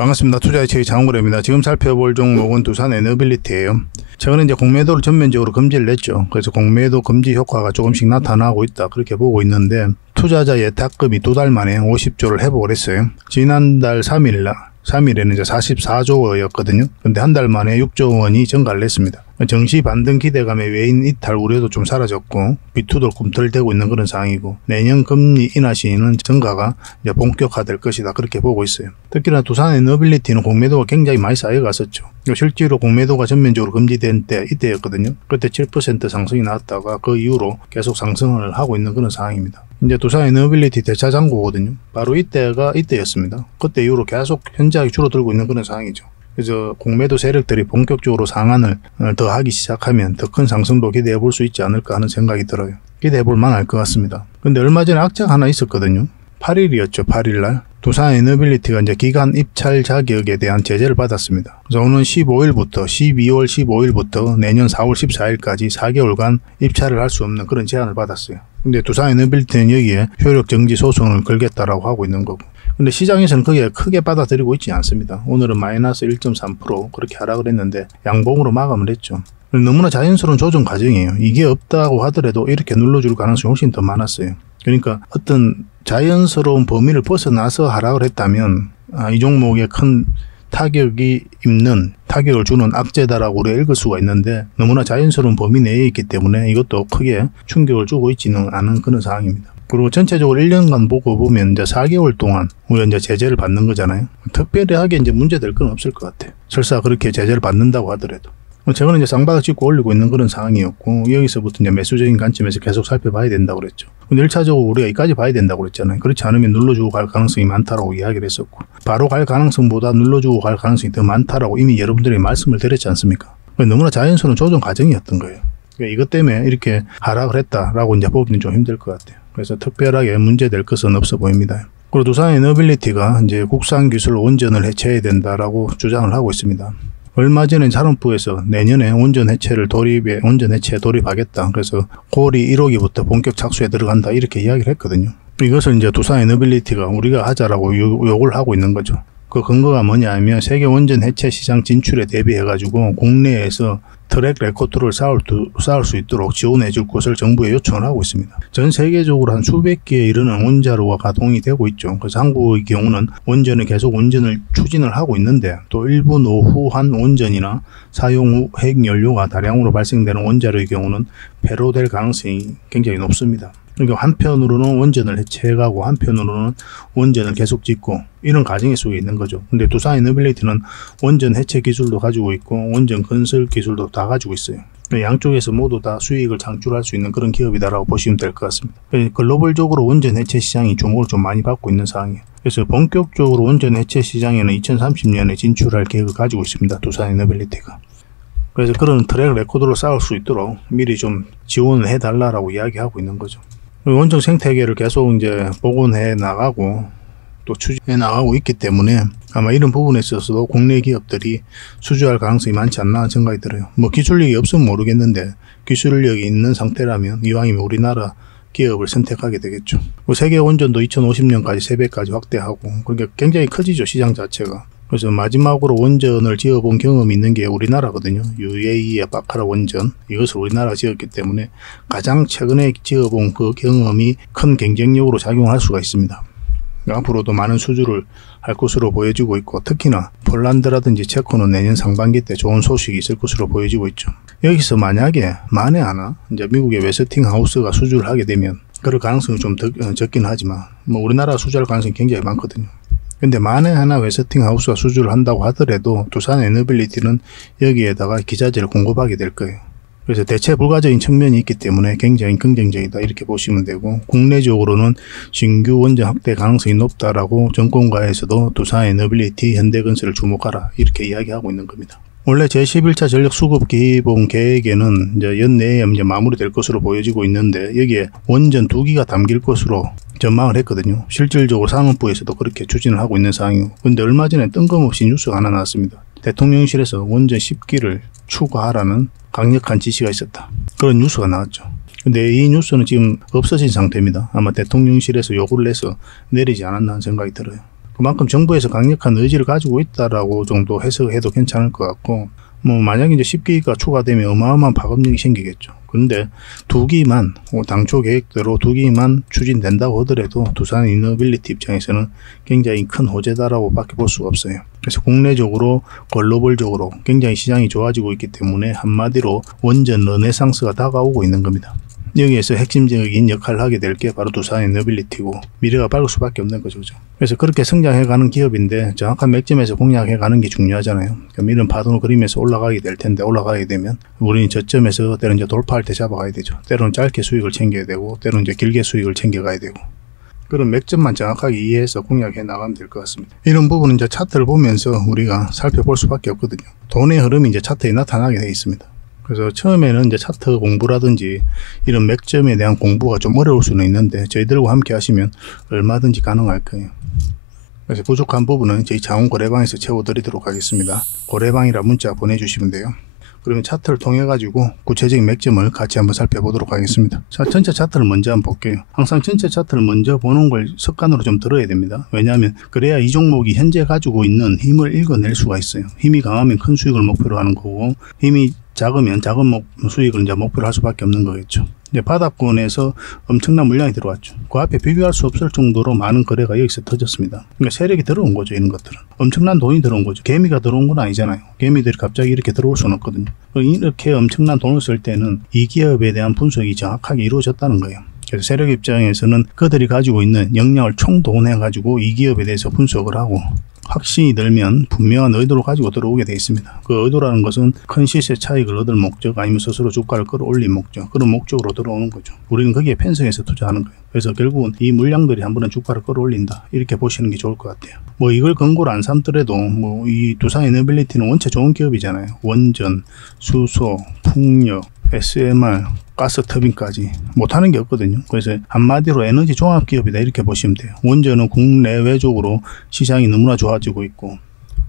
반갑습니다. 투자의체의 장훈거래입니다. 지금 살펴볼 종목은 두산에너빌리티예요. 최근에 이제 공매도를 전면적으로 금지를 냈죠. 그래서 공매도 금지 효과가 조금씩 나타나고 있다, 그렇게 보고 있는데, 투자자 예탁금이 2달 만에 50조를 회복을 했어요. 지난달 3일에는 이제 44조였거든요. 근데 한 달 만에 6조 원이 증가를 했습니다. 정시 반등 기대감에 외인 이탈 우려도 좀 사라졌고, 비투도 꿈틀대고 있는 그런 상황이고, 내년 금리 인하 시에는 증가가 이제 본격화될 것이다, 그렇게 보고 있어요. 특히나 두산에너빌리티는 공매도가 굉장히 많이 쌓여갔었죠. 실제로 공매도가 전면적으로 금지된 때 이때였거든요. 그때 7% 상승이 나왔다가 그 이후로 계속 상승을 하고 있는 그런 상황입니다. 이제 두산에너빌리티 대차 잔고거든요. 바로 이때였습니다. 그때 이후로 계속 현저하게 줄어들고 있는 그런 상황이죠. 그래서 공매도 세력들이 본격적으로 상한을 더 하기 시작하면 더 큰 상승도 기대해 볼 수 있지 않을까 하는 생각이 들어요. 기대해 볼 만할 것 같습니다. 근데 얼마 전에 악재가 하나 있었거든요. 8일이었죠. 8일날 두산에너빌리티가 이제 기간 입찰 자격에 대한 제재를 받았습니다. 그래서 오는 15일부터 12월 15일부터 내년 4월 14일까지 4개월간 입찰을 할 수 없는 그런 제한을 받았어요. 근데 두산에너빌리티는 여기에 효력 정지 소송을 걸겠다라고 하고 있는 거고, 근데 시장에서는 그게 크게 받아들이고 있지 않습니다. 오늘은 마이너스 1.3% 그렇게 하락을 했는데 양봉으로 마감을 했죠. 너무나 자연스러운 조정 과정이에요. 이게 없다고 하더라도 이렇게 눌러줄 가능성이 훨씬 더 많았어요. 그러니까 어떤 자연스러운 범위를 벗어나서 하락을 했다면 이 종목에 큰 타격을 주는 악재다라고 우리가 읽을 수가 있는데, 너무나 자연스러운 범위 내에 있기 때문에 이것도 크게 충격을 주고 있지는 않은 그런 상황입니다. 그리고 전체적으로 1년간 보고 보면 이제 4개월 동안 우리가 이제 제재를 받는 거잖아요. 특별하게 이제 문제될 건 없을 것 같아요. 설사 그렇게 제재를 받는다고 하더라도. 최근에 이제 쌍바닥 찍고 올리고 있는 그런 상황이었고, 여기서부터 이제 매수적인 관점에서 계속 살펴봐야 된다고 그랬죠. 근데 1차적으로 우리가 여기까지 봐야 된다고 그랬잖아요. 그렇지 않으면 눌러주고 갈 가능성이 많다라고 이야기를 했었고, 바로 갈 가능성보다 눌러주고 갈 가능성이 더 많다라고 이미 여러분들에게 말씀을 드렸지 않습니까? 너무나 자연스러운 조정 과정이었던 거예요. 그러니까 이것 때문에 이렇게 하락을 했다라고 이제 보기는 좀 힘들 것 같아요. 그래서 특별하게 문제될 것은 없어 보입니다. 그리고 두산에너빌리티가 이제 국산 기술 원전을 해체해야 된다라고 주장을 하고 있습니다. 얼마 전에 산업부에서 내년에 원전 해체에 돌입하겠다. 그래서 고리 1호기부터 본격 착수에 들어간다, 이렇게 이야기를 했거든요. 이것을 이제 두산에너빌리티가 우리가 하자라고 요구를 하고 있는 거죠. 그 근거가 뭐냐면 세계 원전 해체 시장 진출에 대비해가지고 국내에서 트랙 레코드를 쌓을 수 있도록 지원해 줄 것을 정부에 요청을 하고 있습니다. 전 세계적으로 한 수백 개에 이르는 원자로가 가동이 되고 있죠. 그래서 한국의 경우는 계속 원전을 추진을 하고 있는데, 또 일부 노후한 원전이나 사용 후 핵연료가 다량으로 발생되는 원자로의 경우는 폐로될 가능성이 굉장히 높습니다. 그러니까 한편으로는 원전을 해체해가고 한편으로는 원전을 계속 짓고, 이런 과정에 속에 있는 거죠. 근데 두산에너빌리티는 원전 해체 기술도 가지고 있고 원전 건설 기술도 다 가지고 있어요. 양쪽에서 모두 다 수익을 창출할 수 있는 그런 기업이다라고 보시면 될 것 같습니다. 글로벌적으로 원전 해체 시장이 주목을 좀 많이 받고 있는 상황이에요. 그래서 본격적으로 원전 해체 시장에는 2030년에 진출할 계획을 가지고 있습니다. 두산에너빌리티가. 그래서 그런 트랙 레코드로 쌓을 수 있도록 미리 좀 지원을 해달라고 이야기하고 있는 거죠. 원전 생태계를 계속 이제 복원해 나가고 또 추진해 나가고 있기 때문에 아마 이런 부분에 있어서도 국내 기업들이 수주할 가능성이 많지 않나 생각이 들어요. 기술력이 없으면 모르겠는데 기술력이 있는 상태라면 이왕이면 우리나라 기업을 선택하게 되겠죠. 세계 원전도 2050년까지 3배까지 확대하고, 그러니까 굉장히 커지죠, 시장 자체가. 그래서 마지막으로 원전을 지어본 경험이 있는 게 우리나라거든요. UAE의 바카라 원전, 이것을 우리나라가 지었기 때문에 가장 최근에 지어본 그 경험이 큰 경쟁력으로 작용할 수가 있습니다. 앞으로도 많은 수주를 할 것으로 보여지고 있고, 특히나 폴란드라든지 체코는 내년 상반기 때 좋은 소식이 있을 것으로 보여지고 있죠. 여기서 만에 하나 이제 미국의 웨스팅하우스가 수주를 하게 되면, 그럴 가능성이 좀 적긴 하지만 우리나라 수주할 가능성이 굉장히 많거든요. 근데 만에 하나 웨스팅하우스가 수주를 한다고 하더라도 두산에너빌리티는 여기에다가 기자재를 공급하게 될 거예요. 그래서 대체 불가적인 측면이 있기 때문에 굉장히 긍정적이다, 이렇게 보시면 되고, 국내적으로는 신규 원전 확대 가능성이 높다라고 정권가에서도 두산에너빌리티, 현대건설을 주목하라, 이렇게 이야기하고 있는 겁니다. 원래 제11차 전력 수급 기본 계획에는 이제 연내에 이제 마무리될 것으로 보여지고 있는데, 여기에 원전 2기가 담길 것으로 전망을 했거든요. 실질적으로 산업부에서도 그렇게 추진을 하고 있는 상황이고, 근데 얼마 전에 뜬금없이 뉴스가 하나 나왔습니다. 대통령실에서 원전 10기를 추가하라는 강력한 지시가 있었다, 그런 뉴스가 나왔죠. 근데 이 뉴스는 지금 없어진 상태입니다. 아마 대통령실에서 요구를 해서 내리지 않았나 하는 생각이 들어요. 그만큼 정부에서 강력한 의지를 가지고 있다라고 정도 해석해도 괜찮을 것 같고, 만약에 이제 10기가 추가되면 어마어마한 파급력이 생기겠죠. 그런데 2기만, 당초 계획대로 2기만 추진된다고 하더라도 두산 이너빌리티 입장에서는 굉장히 큰 호재다라고 밖에 볼 수가 없어요. 그래서 국내적으로 글로벌적으로 굉장히 시장이 좋아지고 있기 때문에 한마디로 원전 르네상스가 다가오고 있는 겁니다. 여기에서 핵심적인 역할을 하게 될 게 바로 두산 에너빌리티고 미래가 밝을 수밖에 없는 거죠. 그래서 그렇게 성장해가는 기업인데 정확한 맥점에서 공략해가는 게 중요하잖아요. 그럼 이런 파동을 그리면서 올라가게 될 텐데, 올라가게 되면 우리는 저점에서 때로는 이제 돌파할 때 잡아가야 되죠. 때로는 짧게 수익을 챙겨야 되고, 때로는 이제 길게 수익을 챙겨가야 되고, 그런 맥점만 정확하게 이해해서 공략해 나가면 될 것 같습니다. 이런 부분은 이제 차트를 보면서 우리가 살펴볼 수밖에 없거든요. 돈의 흐름이 이제 차트에 나타나게 되어 있습니다. 그래서 처음에는 이제 차트 공부라든지 이런 맥점에 대한 공부가 좀 어려울 수는 있는데 저희들과 함께 하시면 얼마든지 가능할 거예요. 그래서 부족한 부분은 저희 자원거래방에서 채워드리도록 하겠습니다. 거래방이라 문자 보내주시면 돼요. 그러면 차트를 통해 가지고 구체적인 맥점을 같이 한번 살펴보도록 하겠습니다. 자, 전체 차트를 먼저 한번 볼게요. 항상 전체 차트를 먼저 보는 걸 습관으로 좀 들어야 됩니다. 왜냐하면 그래야 이 종목이 현재 가지고 있는 힘을 읽어낼 수가 있어요. 힘이 강하면 큰 수익을 목표로 하는 거고, 힘이 작으면 작은 수익을 이제 목표로 할 수밖에 없는 거겠죠. 이제 바닥권에서 엄청난 물량이 들어왔죠. 그 앞에 비교할 수 없을 정도로 많은 거래가 여기서 터졌습니다. 그러니까 세력이 들어온 거죠. 이런 것들은 엄청난 돈이 들어온 거죠. 개미가 들어온 건 아니잖아요. 개미들이 갑자기 이렇게 들어올 수는 없거든요. 이렇게 엄청난 돈을 쓸 때는 이 기업에 대한 분석이 정확하게 이루어졌다는 거예요. 그래서 세력 입장에서는 그들이 가지고 있는 역량을 총동원해 가지고 이 기업에 대해서 분석을 하고, 확신이 들면 분명한 의도를 가지고 들어오게 되어 있습니다. 그 의도라는 것은 큰 시세 차익을 얻을 목적, 아니면 스스로 주가를 끌어올릴 목적, 그런 목적으로 들어오는 거죠. 우리는 거기에 편성해서 투자하는 거예요. 그래서 결국은 이 물량들이 한 번은 주가를 끌어올린다, 이렇게 보시는 게 좋을 것 같아요. 이걸 근거로 안 삼더라도 이 두산 에너빌리티는 원체 좋은 기업이잖아요. 원전, 수소, 풍력, SMR, 가스터빈까지 못하는 게 없거든요. 그래서 한마디로 에너지 종합기업이다, 이렇게 보시면 돼요. 원전은 국내외적으로 시장이 너무나 좋아지고 있고,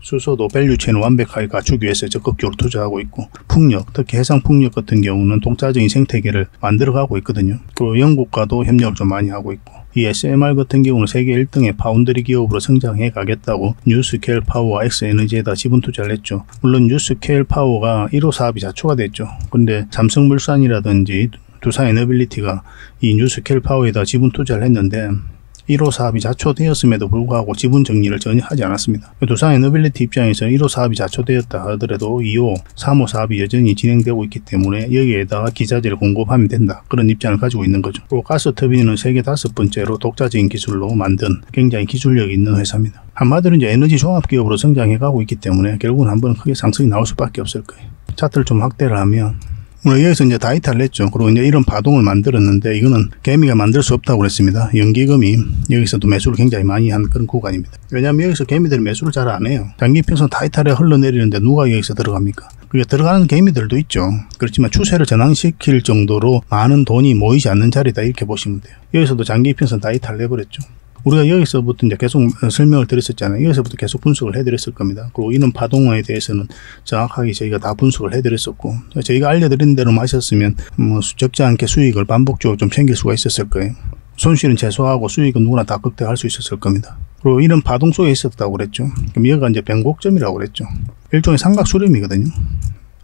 수소도 밸류체인을 완벽하게 갖추기 위해서 적극적으로 투자하고 있고, 풍력, 특히 해상풍력 같은 경우는 독자적인 생태계를 만들어가고 있거든요. 그리고 영국과도 협력을 좀 많이 하고 있고, 이 SMR 같은 경우는 세계 1등의 파운드리 기업으로 성장해 가겠다고 뉴스케일 파워와 엑스에너지에다 지분 투자를 했죠. 물론 뉴스케일 파워가 1호 사업이 자초가 됐죠. 근데 삼성물산이라든지 두산 에너빌리티가 이 뉴스케일 파워에다 지분 투자를 했는데 1호 사업이 자초되었음에도 불구하고 지분 정리를 전혀 하지 않았습니다. 두산 에너빌리티 입장에서 1호 사업이 자초되었다 하더라도 2호, 3호 사업이 여전히 진행되고 있기 때문에 여기에다가 기자재를 공급하면 된다, 그런 입장을 가지고 있는 거죠. 그리고 가스터빈은 세계 5번째로 독자적인 기술로 만든 굉장히 기술력이 있는 회사입니다. 한마디로 이제 에너지 종합기업으로 성장해가고 있기 때문에 결국은 한번 크게 상승이 나올 수밖에 없을 거예요. 차트를 좀 확대를 하면 여기서 이제 다이탈을 했죠. 그리고 이제 이런 파동을 만들었는데, 이거는 개미가 만들 수 없다고 그랬습니다. 연기금이 여기서도 매수를 굉장히 많이 한 그런 구간입니다. 왜냐하면 여기서 개미들이 매수를 잘 안 해요. 장기평선 다이탈에 흘러내리는데 누가 여기서 들어갑니까? 그게 들어가는 개미들도 있죠. 그렇지만 추세를 전환시킬 정도로 많은 돈이 모이지 않는 자리다, 이렇게 보시면 돼요. 여기서도 장기평선 다이탈을 내버렸죠. 우리가 여기서부터 이제 계속 설명을 드렸었잖아요. 여기서부터 계속 분석을 해드렸을 겁니다. 그리고 이런 파동에 대해서는 정확하게 저희가 다 분석을 해드렸었고, 저희가 알려드린 대로 마셨으면 적지 않게 수익을 반복적으로 좀 챙길 수가 있었을 거예요. 손실은 최소화하고 수익은 누구나 다 극대화할 수 있었을 겁니다. 그리고 이런 파동 속에 있었다고 그랬죠. 그럼 여기가 이제 변곡점이라고 그랬죠. 일종의 삼각수렴이거든요.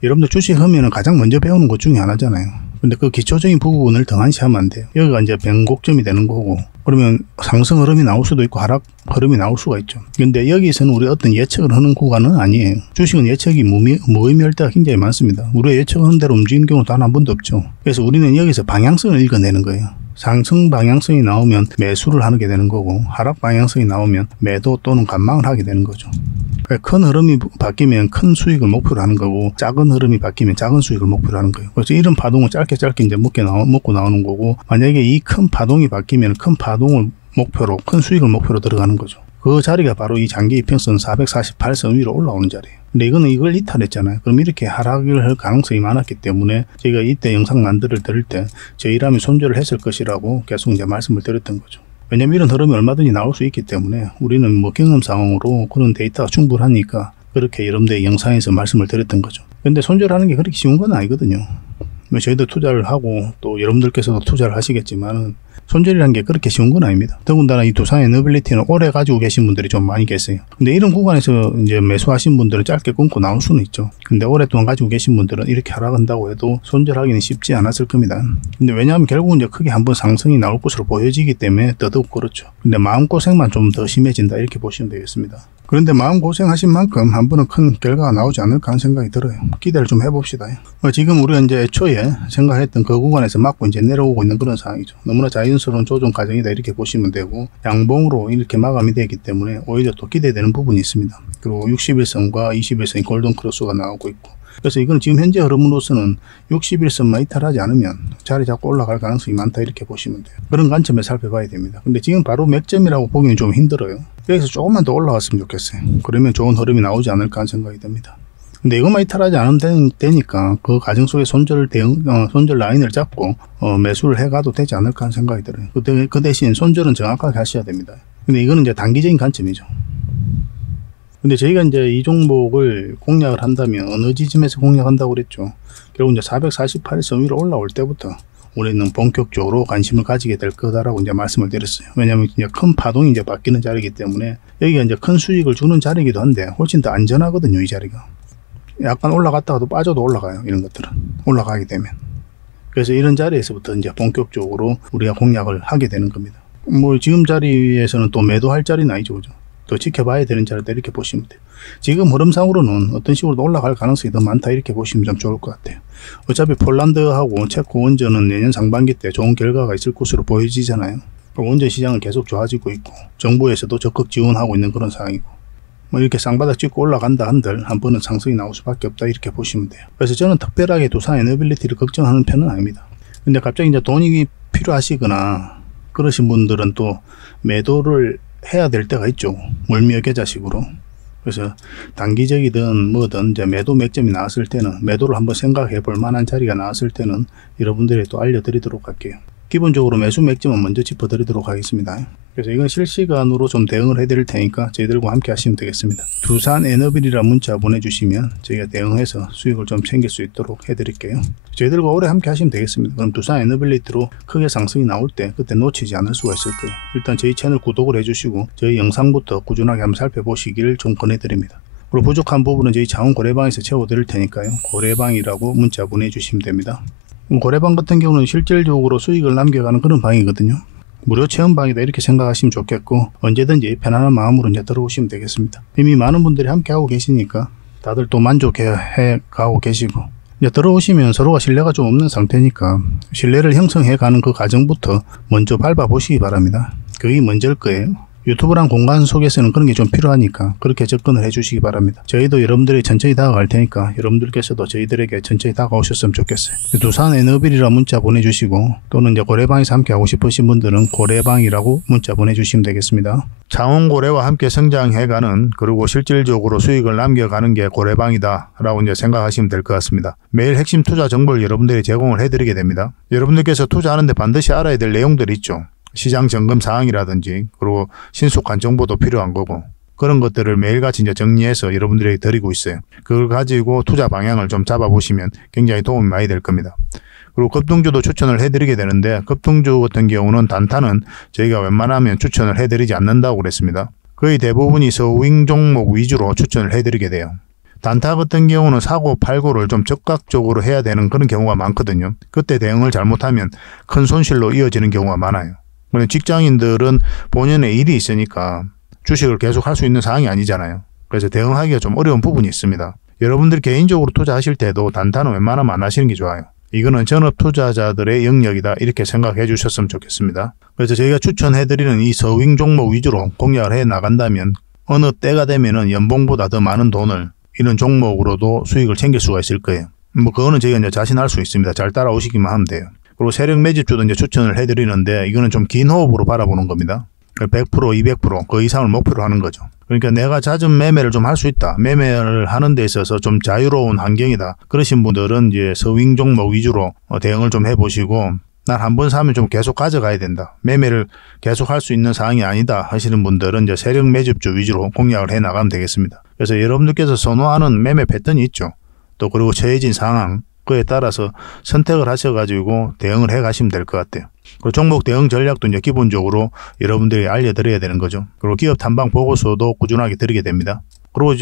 여러분들 주식하면은 가장 먼저 배우는 것 중에 하나잖아요. 근데 그 기초적인 부분을 등한시하면 안 돼요. 여기가 이제 변곡점이 되는 거고, 그러면 상승 흐름이 나올 수도 있고 하락 흐름이 나올 수가 있죠. 근데 여기서는 우리 어떤 예측을 하는 구간은 아니에요. 주식은 예측이 무의미할 때가 굉장히 많습니다. 우리가 예측하는 대로 움직이는 경우 단 한 번도 없죠. 그래서 우리는 여기서 방향성을 읽어내는 거예요. 상승 방향성이 나오면 매수를 하게 되는 거고, 하락 방향성이 나오면 매도 또는 관망을 하게 되는 거죠. 큰 흐름이 바뀌면 큰 수익을 목표로 하는 거고, 작은 흐름이 바뀌면 작은 수익을 목표로 하는 거예요. 그래서 이런 파동을 짧게 이제 먹고 나오는 거고, 만약에 이 큰 파동이 바뀌면 큰 파동을 목표로, 큰 수익을 목표로 들어가는 거죠. 그 자리가 바로 이 장기 이평선 448선 위로 올라오는 자리예요. 근데 이거는 이걸 이탈했잖아요. 그럼 이렇게 하락을 할 가능성이 많았기 때문에 저희가 이때 영상 만들어 드릴 때 저희라면 손절을 했을 것이라고 계속 이제 말씀을 드렸던 거죠. 왜냐면 이런 흐름이 얼마든지 나올 수 있기 때문에 우리는 경험 상황으로 그런 데이터가 충분하니까 그렇게 여러분들 영상에서 말씀을 드렸던 거죠. 근데 손절하는 게 그렇게 쉬운 건 아니거든요. 뭐 저희도 투자를 하고 또 여러분들께서도 투자를 하시겠지만 손절이라는 게 그렇게 쉬운 건 아닙니다. 더군다나 이 두산 에너빌리티는 오래 가지고 계신 분들이 좀 많이 계세요. 근데 이런 구간에서 이제 매수하신 분들은 짧게 끊고 나올 수는 있죠. 근데 오랫동안 가지고 계신 분들은 이렇게 하락한다고 해도 손절하기는 쉽지 않았을 겁니다. 근데 왜냐하면 결국은 이제 크게 한번 상승이 나올 것으로 보여지기 때문에 더더욱 그렇죠. 근데 마음고생만 좀 더 심해진다 이렇게 보시면 되겠습니다. 그런데 마음고생하신 만큼 한 번은 큰 결과가 나오지 않을까 하는 생각이 들어요. 기대를 좀 해봅시다. 지금 우리가 이제 애초에 생각했던 그 구간에서 맞고 이제 내려오고 있는 그런 상황이죠. 너무나 자연스러운 조정 과정이다 이렇게 보시면 되고, 양봉으로 이렇게 마감이 되기 때문에 오히려 또 기대되는 부분이 있습니다. 그리고 60일선과 21선이 골든 크로스가 나오고 있고, 그래서 이건 지금 현재 흐름으로서는 61선만 이탈하지 않으면 자리 잡고 올라갈 가능성이 많다 이렇게 보시면 돼요. 그런 관점에서 살펴봐야 됩니다. 근데 지금 바로 맥점이라고 보기는 좀 힘들어요. 여기서 조금만 더 올라갔으면 좋겠어요. 그러면 좋은 흐름이 나오지 않을까 하는 생각이 듭니다. 근데 이것만 이탈하지 않으면 되니까 그 과정 속에 손절 라인을 잡고 매수를 해가도 되지 않을까 하는 생각이 들어요. 그 대신 손절은 정확하게 하셔야 됩니다. 근데 이거는 이제 단기적인 관점이죠. 근데 저희가 이제 이 종목을 공략을 한다면 어느 지점에서 공략한다고 그랬죠. 결국 이제 448에서 위로 올라올 때부터 우리는 본격적으로 관심을 가지게 될 거다라고 이제 말씀을 드렸어요. 왜냐하면 이제 큰 파동이 이제 바뀌는 자리이기 때문에 여기가 이제 큰 수익을 주는 자리이기도 한데 훨씬 더 안전하거든요, 이 자리가. 약간 올라갔다가도 빠져도 올라가요, 이런 것들은. 올라가게 되면. 그래서 이런 자리에서부터 이제 본격적으로 우리가 공략을 하게 되는 겁니다. 뭐 지금 자리에서는 또 매도할 자리는 아니죠, 그죠? 또 지켜봐야 되는 자리다 이렇게 보시면 돼요. 지금 흐름상으로는 어떤 식으로 올라갈 가능성이 더 많다 이렇게 보시면 좀 좋을 것 같아요. 어차피 폴란드하고 체코 원전은 내년 상반기 때 좋은 결과가 있을 것으로 보여지잖아요. 원전 시장은 계속 좋아지고 있고 정부에서도 적극 지원하고 있는 그런 상황이고, 뭐 이렇게 쌍바닥 찍고 올라간다 한들 한 번은 상승이 나올 수밖에 없다 이렇게 보시면 돼요. 그래서 저는 특별하게 두산 에너빌리티를 걱정하는 편은 아닙니다. 근데 갑자기 이제 돈이 필요하시거나 그러신 분들은 또 매도를 해야 될 때가 있죠. 멀미어 계좌식으로. 그래서 단기적이든 뭐든 이제 매도 맥점이 나왔을 때는 매도를 한번 생각해 볼 만한 자리가 나왔을 때는 여러분들이 또 알려드리도록 할게요. 기본적으로 매수 맥점은 먼저 짚어드리도록 하겠습니다. 그래서 이건 실시간으로 좀 대응을 해드릴 테니까 저희들과 함께 하시면 되겠습니다. 두산 에너빌이라 문자 보내주시면 저희가 대응해서 수익을 좀 챙길 수 있도록 해드릴게요. 저희들과 오래 함께 하시면 되겠습니다. 그럼 두산 에너빌리티로 크게 상승이 나올 때 그때 놓치지 않을 수가 있을 거예요. 일단 저희 채널 구독을 해주시고 저희 영상부터 꾸준하게 한번 살펴보시길 좀 권해드립니다. 그리고 부족한 부분은 저희 자원 고래방에서 채워드릴 테니까요. 고래방이라고 문자 보내주시면 됩니다. 고래방 같은 경우는 실질적으로 수익을 남겨가는 그런 방이거든요. 무료 체험방이다 이렇게 생각하시면 좋겠고, 언제든지 편안한 마음으로 이제 들어오시면 되겠습니다. 이미 많은 분들이 함께 하고 계시니까 다들 또 만족해 가고 계시고, 이제 들어오시면 서로가 신뢰가 좀 없는 상태니까 신뢰를 형성해 가는 그 과정부터 먼저 밟아 보시기 바랍니다. 그게 먼저일 거예요. 유튜브란 공간 속에서는 그런 게 좀 필요하니까 그렇게 접근을 해 주시기 바랍니다. 저희도 여러분들이 천천히 다가갈 테니까 여러분들께서도 저희들에게 천천히 다가오셨으면 좋겠어요. 두산 에너빌이라 문자 보내주시고, 또는 이제 고래방에서 함께 하고 싶으신 분들은 고래방이라고 문자 보내주시면 되겠습니다. 창원고래와 함께 성장해가는, 그리고 실질적으로 수익을 남겨가는 게 고래방이다 라고 이제 생각하시면 될 것 같습니다. 매일 핵심 투자 정보를 여러분들이 제공을 해드리게 됩니다. 여러분들께서 투자하는데 반드시 알아야 될 내용들이 있죠. 시장 점검 사항이라든지, 그리고 신속한 정보도 필요한 거고, 그런 것들을 매일같이 이제 정리해서 여러분들에게 드리고 있어요. 그걸 가지고 투자 방향을 좀 잡아보시면 굉장히 도움이 많이 될 겁니다. 그리고 급등주도 추천을 해드리게 되는데, 급등주 같은 경우는 단타는 저희가 웬만하면 추천을 해드리지 않는다고 그랬습니다. 거의 대부분이 서윙 종목 위주로 추천을 해드리게 돼요. 단타 같은 경우는 사고 팔고를 좀 적극적으로 해야 되는 그런 경우가 많거든요. 그때 대응을 잘못하면 큰 손실로 이어지는 경우가 많아요. 직장인들은 본연의 일이 있으니까 주식을 계속 할 수 있는 상황이 아니잖아요. 그래서 대응하기가 좀 어려운 부분이 있습니다. 여러분들 개인적으로 투자하실 때도 단타는 웬만하면 안 하시는 게 좋아요. 이거는 전업 투자자들의 영역이다 이렇게 생각해 주셨으면 좋겠습니다. 그래서 저희가 추천해드리는 이 서윙 종목 위주로 공략을 해 나간다면 어느 때가 되면은 연봉보다 더 많은 돈을 이런 종목으로도 수익을 챙길 수가 있을 거예요. 뭐 그거는 저희가 이제 자신할 수 있습니다. 잘 따라오시기만 하면 돼요. 그리고 세력 매집주도 이제 추천을 해드리는데, 이거는 좀 긴 호흡으로 바라보는 겁니다. 100%, 200%, 그 이상을 목표로 하는 거죠. 그러니까 내가 잦은 매매를 좀 할 수 있다. 매매를 하는 데 있어서 좀 자유로운 환경이다. 그러신 분들은 이제 서윙 종목 위주로 대응을 좀 해보시고, 난 한 번 사면 좀 계속 가져가야 된다. 매매를 계속 할 수 있는 상황이 아니다 하시는 분들은 이제 세력 매집주 위주로 공략을 해 나가면 되겠습니다. 그래서 여러분들께서 선호하는 매매 패턴이 있죠. 또 그리고 처해진 상황, 그에 따라서 선택을 하셔가지고 대응을 해 가시면 될 것 같아요. 그리고 종목 대응 전략도 이제 기본적으로 여러분들이 알려드려야 되는 거죠. 그리고 기업 탐방 보고서도 꾸준하게 드리게 됩니다. 그리고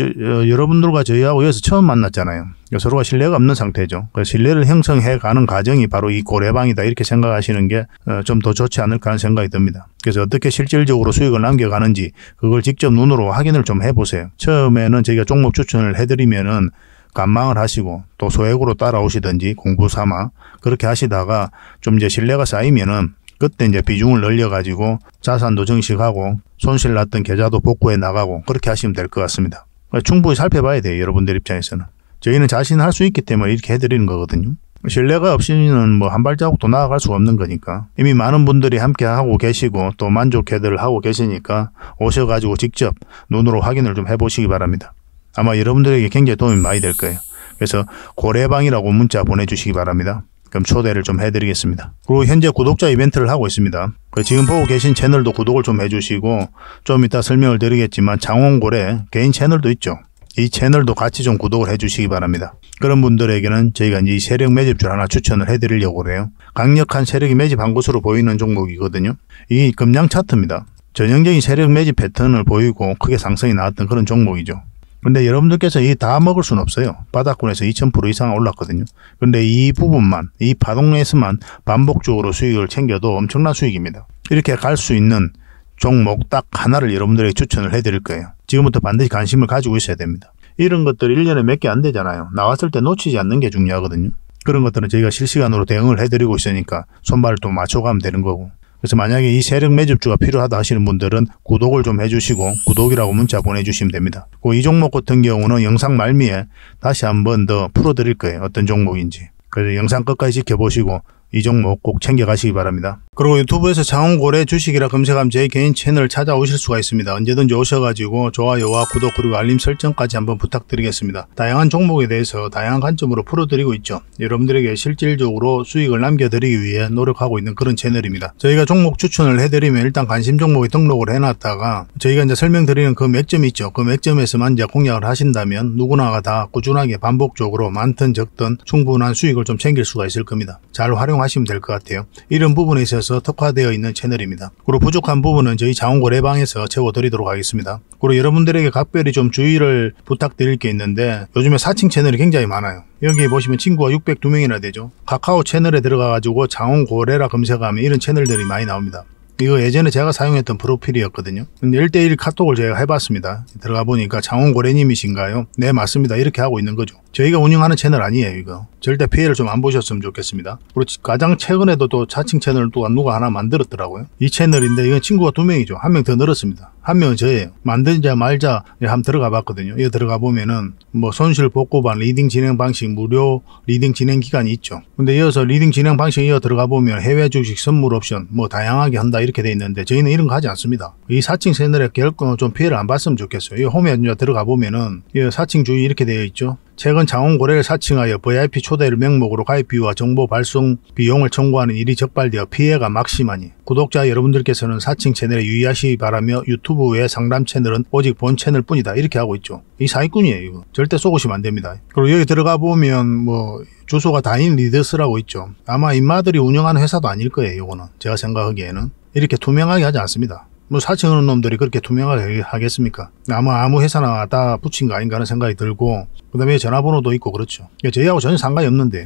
여러분들과 저희하고 여기서 처음 만났잖아요. 서로가 신뢰가 없는 상태죠. 그래서 신뢰를 형성해 가는 과정이 바로 이 고래방이다 이렇게 생각하시는 게 좀 더 좋지 않을까 하는 생각이 듭니다. 그래서 어떻게 실질적으로 수익을 남겨가는지 그걸 직접 눈으로 확인을 좀 해보세요. 처음에는 저희가 종목 추천을 해드리면은 관망을 하시고 또 소액으로 따라오시든지 공부 삼아 그렇게 하시다가 좀 이제 신뢰가 쌓이면은 그때 이제 비중을 늘려가지고 자산도 증식하고 손실 났던 계좌도 복구해 나가고 그렇게 하시면 될 것 같습니다. 충분히 살펴봐야 돼요. 여러분들 입장에서는. 저희는 자신할 수 있기 때문에 이렇게 해드리는 거거든요. 신뢰가 없이는 뭐 한 발자국도 나아갈 수가 없는 거니까. 이미 많은 분들이 함께 하고 계시고 또 만족해들 하고 계시니까 오셔가지고 직접 눈으로 확인을 좀 해보시기 바랍니다. 아마 여러분들에게 굉장히 도움이 많이 될 거예요. 그래서 고래방이라고 문자 보내주시기 바랍니다. 그럼 초대를 좀 해드리겠습니다. 그리고 현재 구독자 이벤트를 하고 있습니다. 지금 보고 계신 채널도 구독을 좀 해주시고 좀 이따 설명을 드리겠지만 장원고래 개인 채널도 있죠. 이 채널도 같이 좀 구독을 해주시기 바랍니다. 그런 분들에게는 저희가 이제 세력 매집줄 하나 추천을 해드리려고 그래요. 강력한 세력이 매집한 것으로 보이는 종목이거든요. 이 금량 차트입니다. 전형적인 세력 매집 패턴을 보이고 크게 상승이 나왔던 그런 종목이죠. 근데 여러분들께서 이 다 먹을 수는 없어요. 바닥권에서 2000% 이상 올랐거든요. 근데 이 부분만, 이 파동에서만 반복적으로 수익을 챙겨도 엄청난 수익입니다. 이렇게 갈 수 있는 종목 딱 하나를 여러분들에게 추천을 해드릴 거예요. 지금부터 반드시 관심을 가지고 있어야 됩니다. 이런 것들 1년에 몇 개 안 되잖아요. 나왔을 때 놓치지 않는 게 중요하거든요. 그런 것들은 저희가 실시간으로 대응을 해드리고 있으니까 손발을 또 맞춰가면 되는 거고. 그래서 만약에 이 세력 매집주가 필요하다 하시는 분들은 구독을 좀 해주시고 구독이라고 문자 보내주시면 됩니다. 이 종목 같은 경우는 영상 말미에 다시 한번 더 풀어드릴 거예요. 어떤 종목인지. 그래서 영상 끝까지 지켜보시고 이 종목 꼭 챙겨가시기 바랍니다. 그리고 유튜브에서 장원고래 주식이라 검색하면 제 개인 채널 찾아오실 수가 있습니다. 언제든지 오셔가지고 좋아요와 구독 그리고 알림 설정까지 한번 부탁드리겠습니다. 다양한 종목에 대해서 다양한 관점으로 풀어드리고 있죠. 여러분들에게 실질적으로 수익을 남겨드리기 위해 노력하고 있는 그런 채널입니다. 저희가 종목 추천을 해드리면 일단 관심 종목에 등록을 해놨다가 저희가 이제 설명드리는 그 맥점이 있죠. 그 맥점에서만 이제 공략을 하신다면 누구나가 다 꾸준하게 반복적으로 많든 적든 충분한 수익을 좀 챙길 수가 있을 겁니다. 잘 활용하시면 될 것 같아요. 이런 부분에 있어서 특화되어 있는 채널입니다. 그리고 부족한 부분은 저희 장원고래방에서 채워드리도록 하겠습니다. 그리고 여러분들에게 각별히 좀 주의를 부탁드릴 게 있는데 요즘에 사칭 채널이 굉장히 많아요. 여기 보시면 친구가 602명이나 되죠. 카카오 채널에 들어가가지고 장원고래라 검색하면 이런 채널들이 많이 나옵니다. 이거 예전에 제가 사용했던 프로필이었거든요. 근데 1:1 카톡을 제가 해봤습니다. 들어가 보니까 장원고래님이신가요? 네, 맞습니다. 이렇게 하고 있는 거죠. 저희가 운영하는 채널 아니에요, 이거. 절대 피해를 좀 안 보셨으면 좋겠습니다. 그리고 가장 최근에도 또 자칭 채널을 또 누가 하나 만들었더라고요. 이 채널인데 이건 친구가 2명이죠. 1명 더 늘었습니다. 1명은 저예요. 만들자 말자 한번 들어가 봤거든요. 이거 들어가 보면은 뭐 손실 복구반 리딩 진행 방식 무료 리딩 진행 기간이 있죠. 근데 이어서 리딩 진행 방식 이어 들어가 보면 해외 주식 선물 옵션 뭐 다양하게 한다 이렇게 돼 있는데 저희는 이런 거 하지 않습니다. 이 사칭 채널에 결코 좀 피해를 안 봤으면 좋겠어요. 이 홈에 들어가 보면은 이 사칭 주의 이렇게 되어 있죠. 최근 장원고래를 사칭하여 VIP 초대를 명목으로 가입 비유와 정보 발송 비용을 청구하는 일이 적발되어 피해가 막심하니 구독자 여러분들께서는 사칭 채널에 유의하시기 바라며 유튜브 외 상담 채널은 오직 본 채널 뿐이다 이렇게 하고 있죠. 이 사기꾼이에요. 이거 절대 속으시면 안 됩니다. 그리고 여기 들어가 보면 뭐 주소가 다인 리더스라고 있죠. 아마 인마들이 운영하는 회사도 아닐 거예요. 이거는 제가 생각하기에는 이렇게 투명하게 하지 않습니다. 뭐 사칭하는 놈들이 그렇게 투명하게 하겠습니까? 아마 아무 회사나 다 붙인 거 아닌가 하는 생각이 들고 그 다음에 전화번호도 있고 그렇죠. 저희하고 전혀 상관이 없는데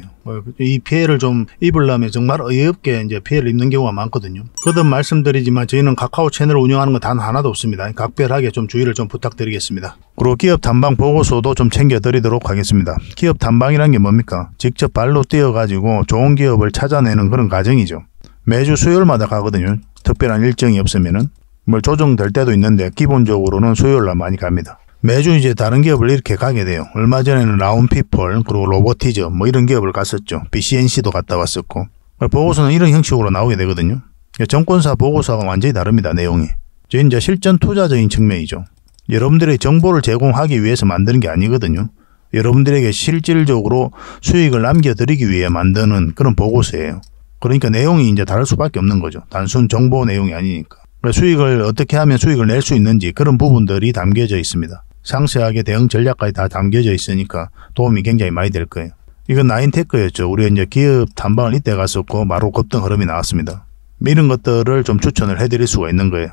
이 피해를 좀 입으려면 정말 어이없게 이제 피해를 입는 경우가 많거든요. 거듭 말씀드리지만 저희는 카카오 채널을 운영하는 건 단 하나도 없습니다. 각별하게 좀 주의를 좀 부탁드리겠습니다. 그리고 기업 탐방 보고서도 좀 챙겨드리도록 하겠습니다. 기업 탐방이란 게 뭡니까? 직접 발로 뛰어가지고 좋은 기업을 찾아내는 그런 과정이죠. 매주 수요일마다 가거든요. 특별한 일정이 없으면은. 뭐 조정될 때도 있는데 기본적으로는 수요일날 많이 갑니다. 매주 이제 다른 기업을 이렇게 가게 돼요. 얼마 전에는 라운피플 그리고 로보티즈 뭐 이런 기업을 갔었죠. BCNC도 갔다 왔었고 보고서는 이런 형식으로 나오게 되거든요. 정권사 보고서가 완전히 다릅니다. 내용이. 저희 이제 실전 투자적인 측면이죠. 여러분들의 정보를 제공하기 위해서 만드는 게 아니거든요. 여러분들에게 실질적으로 수익을 남겨드리기 위해 만드는 그런 보고서예요. 그러니까 내용이 이제 다를 수밖에 없는 거죠. 단순 정보 내용이 아니니까. 수익을 어떻게 하면 수익을 낼 수 있는지 그런 부분들이 담겨져 있습니다. 상세하게 대응 전략까지 다 담겨져 있으니까 도움이 굉장히 많이 될 거예요. 이건 나인테크였죠. 우리가 이제 기업 탐방을 이때 갔었고 바로 급등 흐름이 나왔습니다. 이런 것들을 좀 추천을 해드릴 수가 있는 거예요.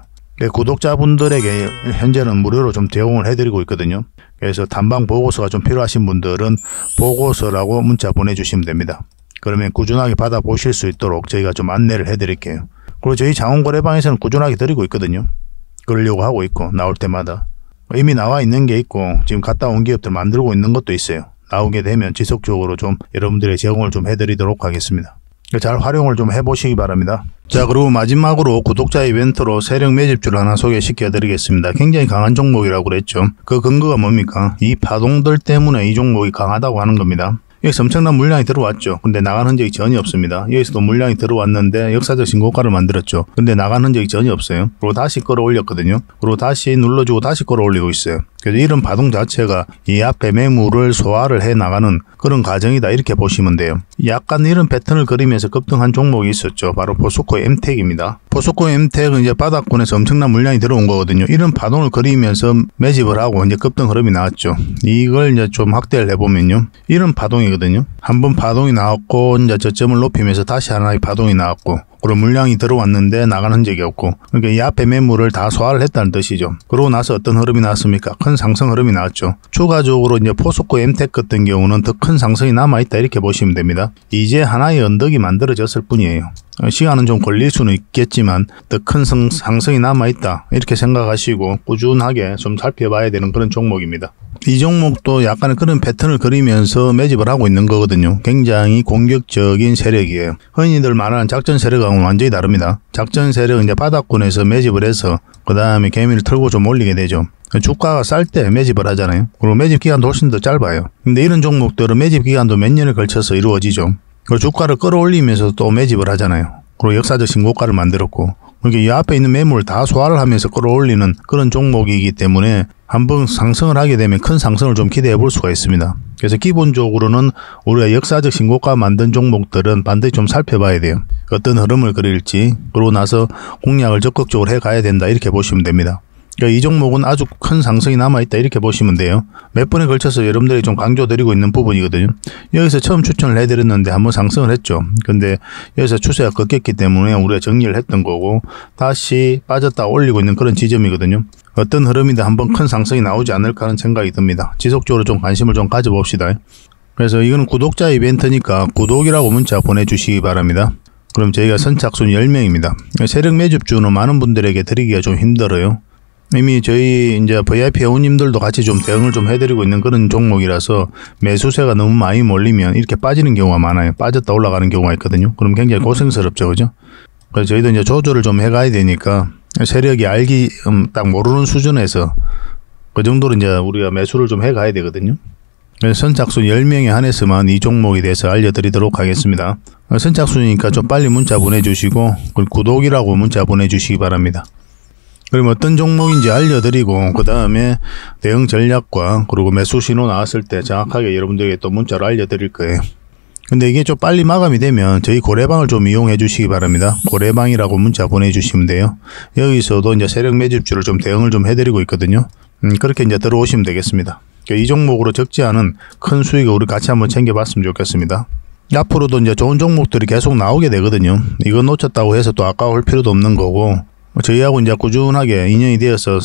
구독자분들에게 현재는 무료로 좀 제공을 해드리고 있거든요. 그래서 탐방 보고서가 좀 필요하신 분들은 보고서라고 문자 보내주시면 됩니다. 그러면 꾸준하게 받아보실 수 있도록 저희가 좀 안내를 해드릴게요. 그리고 저희 장원거래방에서는 꾸준하게 드리고 있거든요. 그러려고 하고 있고 나올 때마다 이미 나와 있는 게 있고 지금 갔다 온 기업들 만들고 있는 것도 있어요. 나오게 되면 지속적으로 좀 여러분들의 제공을 좀 해드리도록 하겠습니다. 잘 활용을 좀 해보시기 바랍니다. 자, 그리고 마지막으로 구독자 이벤트로 세력 매집주를 하나 소개시켜 드리겠습니다. 굉장히 강한 종목이라고 그랬죠. 그 근거가 뭡니까? 이 파동들 때문에 이 종목이 강하다고 하는 겁니다. 여기서 엄청난 물량이 들어왔죠. 근데 나간 흔적이 전혀 없습니다. 여기서도 물량이 들어왔는데 역사적 신고가를 만들었죠. 근데 나간 흔적이 전혀 없어요. 그리고 다시 끌어올렸거든요. 그리고 다시 눌러주고 다시 끌어올리고 있어요. 그래서 이런 파동 자체가 이 앞에 매물을 소화를 해 나가는 그런 과정이다 이렇게 보시면 돼요. 약간 이런 패턴을 그리면서 급등한 종목이 있었죠. 바로 포스코 엠텍입니다. 포스코 엠텍은 이제 바닥권에서 엄청난 물량이 들어온 거거든요. 이런 파동을 그리면서 매집을 하고 이제 급등 흐름이 나왔죠. 이걸 이제 좀 확대를 해보면요. 이런 파동이거든요. 한번 파동이 나왔고 이제 저점을 높이면서 다시 하나의 파동이 나왔고 그런 물량이 들어왔는데 나간 흔적이 없고 그러니까 이 앞에 매물을 다 소화를 했다는 뜻이죠. 그러고 나서 어떤 흐름이 나왔습니까? 큰 상승 흐름이 나왔죠. 추가적으로 이제 포스코 엠텍 같은 경우는 더 큰 상승이 남아있다 이렇게 보시면 됩니다. 이제 하나의 언덕이 만들어졌을 뿐이에요. 시간은 좀 걸릴 수는 있겠지만 더 큰 상승이 남아있다 이렇게 생각하시고 꾸준하게 좀 살펴봐야 되는 그런 종목입니다. 이 종목도 약간의 그런 패턴을 그리면서 매집을 하고 있는 거거든요. 굉장히 공격적인 세력이에요. 흔히들 말하는 작전 세력하고는 완전히 다릅니다. 작전 세력은 이제 바닥권에서 매집을 해서 그 다음에 개미를 털고 좀 올리게 되죠. 주가가 쌀 때 매집을 하잖아요. 그리고 매집 기간도 훨씬 더 짧아요. 근데 이런 종목들은 매집 기간도 몇 년을 걸쳐서 이루어지죠. 그 주가를 끌어올리면서 또 매집을 하잖아요. 그리고 역사적 신고가를 만들었고 그러니까 이 앞에 있는 매물을 다 소화를 하면서 끌어올리는 그런 종목이기 때문에 한번 상승을 하게 되면 큰 상승을 좀 기대해 볼 수가 있습니다. 그래서 기본적으로는 우리가 역사적 신고가 만든 종목들은 반드시 좀 살펴봐야 돼요. 어떤 흐름을 그릴지 그러고 나서 공략을 적극적으로 해 가야 된다 이렇게 보시면 됩니다. 그러니까 이 종목은 아주 큰 상승이 남아있다 이렇게 보시면 돼요. 몇 번에 걸쳐서 여러분들이 좀 강조드리고 있는 부분이거든요. 여기서 처음 추천을 해드렸는데 한번 상승을 했죠. 근데 여기서 추세가 꺾였기 때문에 우리가 정리를 했던 거고 다시 빠졌다 올리고 있는 그런 지점이거든요. 어떤 흐름이든 한번 큰 상승이 나오지 않을까 하는 생각이 듭니다. 지속적으로 좀 관심을 좀 가져봅시다. 그래서 이거는 구독자 이벤트니까 구독이라고 문자 보내주시기 바랍니다. 그럼 저희가 선착순 10명입니다. 세력 매집주는 많은 분들에게 드리기가 좀 힘들어요. 이미 저희 이제 VIP 회원님들도 같이 좀 대응을 좀 해드리고 있는 그런 종목이라서 매수세가 너무 많이 몰리면 이렇게 빠지는 경우가 많아요. 빠졌다 올라가는 경우가 있거든요. 그럼 굉장히 고생스럽죠, 그죠? 그래서 저희도 이제 조절을 좀 해가야 되니까 세력이 알기 딱 모르는 수준에서 그 정도로 이제 우리가 매수를 좀 해가야 되거든요. 그래서 선착순 10명에 한해서만 이 종목에 대해서 알려드리도록 하겠습니다. 선착순이니까 좀 빨리 문자 보내주시고 구독이라고 문자 보내주시기 바랍니다. 그럼 어떤 종목인지 알려드리고 그 다음에 대응 전략과 그리고 매수 신호 나왔을 때 정확하게 여러분들에게 또 문자로 알려드릴 거예요. 근데 이게 좀 빨리 마감이 되면 저희 고래방을 좀 이용해 주시기 바랍니다. 고래방이라고 문자 보내주시면 돼요. 여기서도 이제 세력 매집주를 좀 대응을 좀 해드리고 있거든요. 그렇게 이제 들어오시면 되겠습니다. 이 종목으로 적지 않은 큰 수익을 우리 같이 한번 챙겨봤으면 좋겠습니다. 앞으로도 이제 좋은 종목들이 계속 나오게 되거든요. 이거 놓쳤다고 해서 또 아까울 필요도 없는 거고 저희하고 이제 꾸준하게 인연이 되어서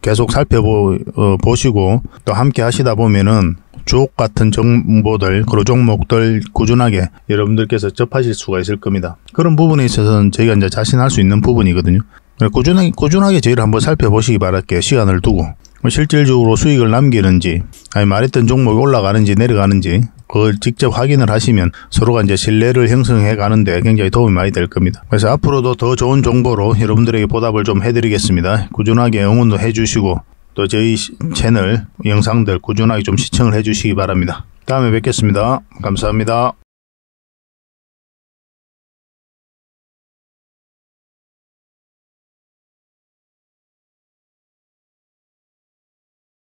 계속 살펴보시고 또 함께 하시다 보면은 주옥 같은 정보들 그리고 종목들 꾸준하게 여러분들께서 접하실 수가 있을 겁니다. 그런 부분에 있어서는 저희가 이제 자신할 수 있는 부분이거든요. 꾸준하게 저희를 한번 살펴보시기 바랄게요. 시간을 두고 실질적으로 수익을 남기는지 아니 말했던 종목이 올라가는지 내려가는지 그걸 직접 확인을 하시면 서로가 이제 신뢰를 형성해 가는데 굉장히 도움이 많이 될 겁니다. 그래서 앞으로도 더 좋은 정보로 여러분들에게 보답을 좀 해드리겠습니다. 꾸준하게 응원도 해주시고 또 저희 채널 영상들 꾸준하게 좀 시청을 해주시기 바랍니다. 다음에 뵙겠습니다. 감사합니다.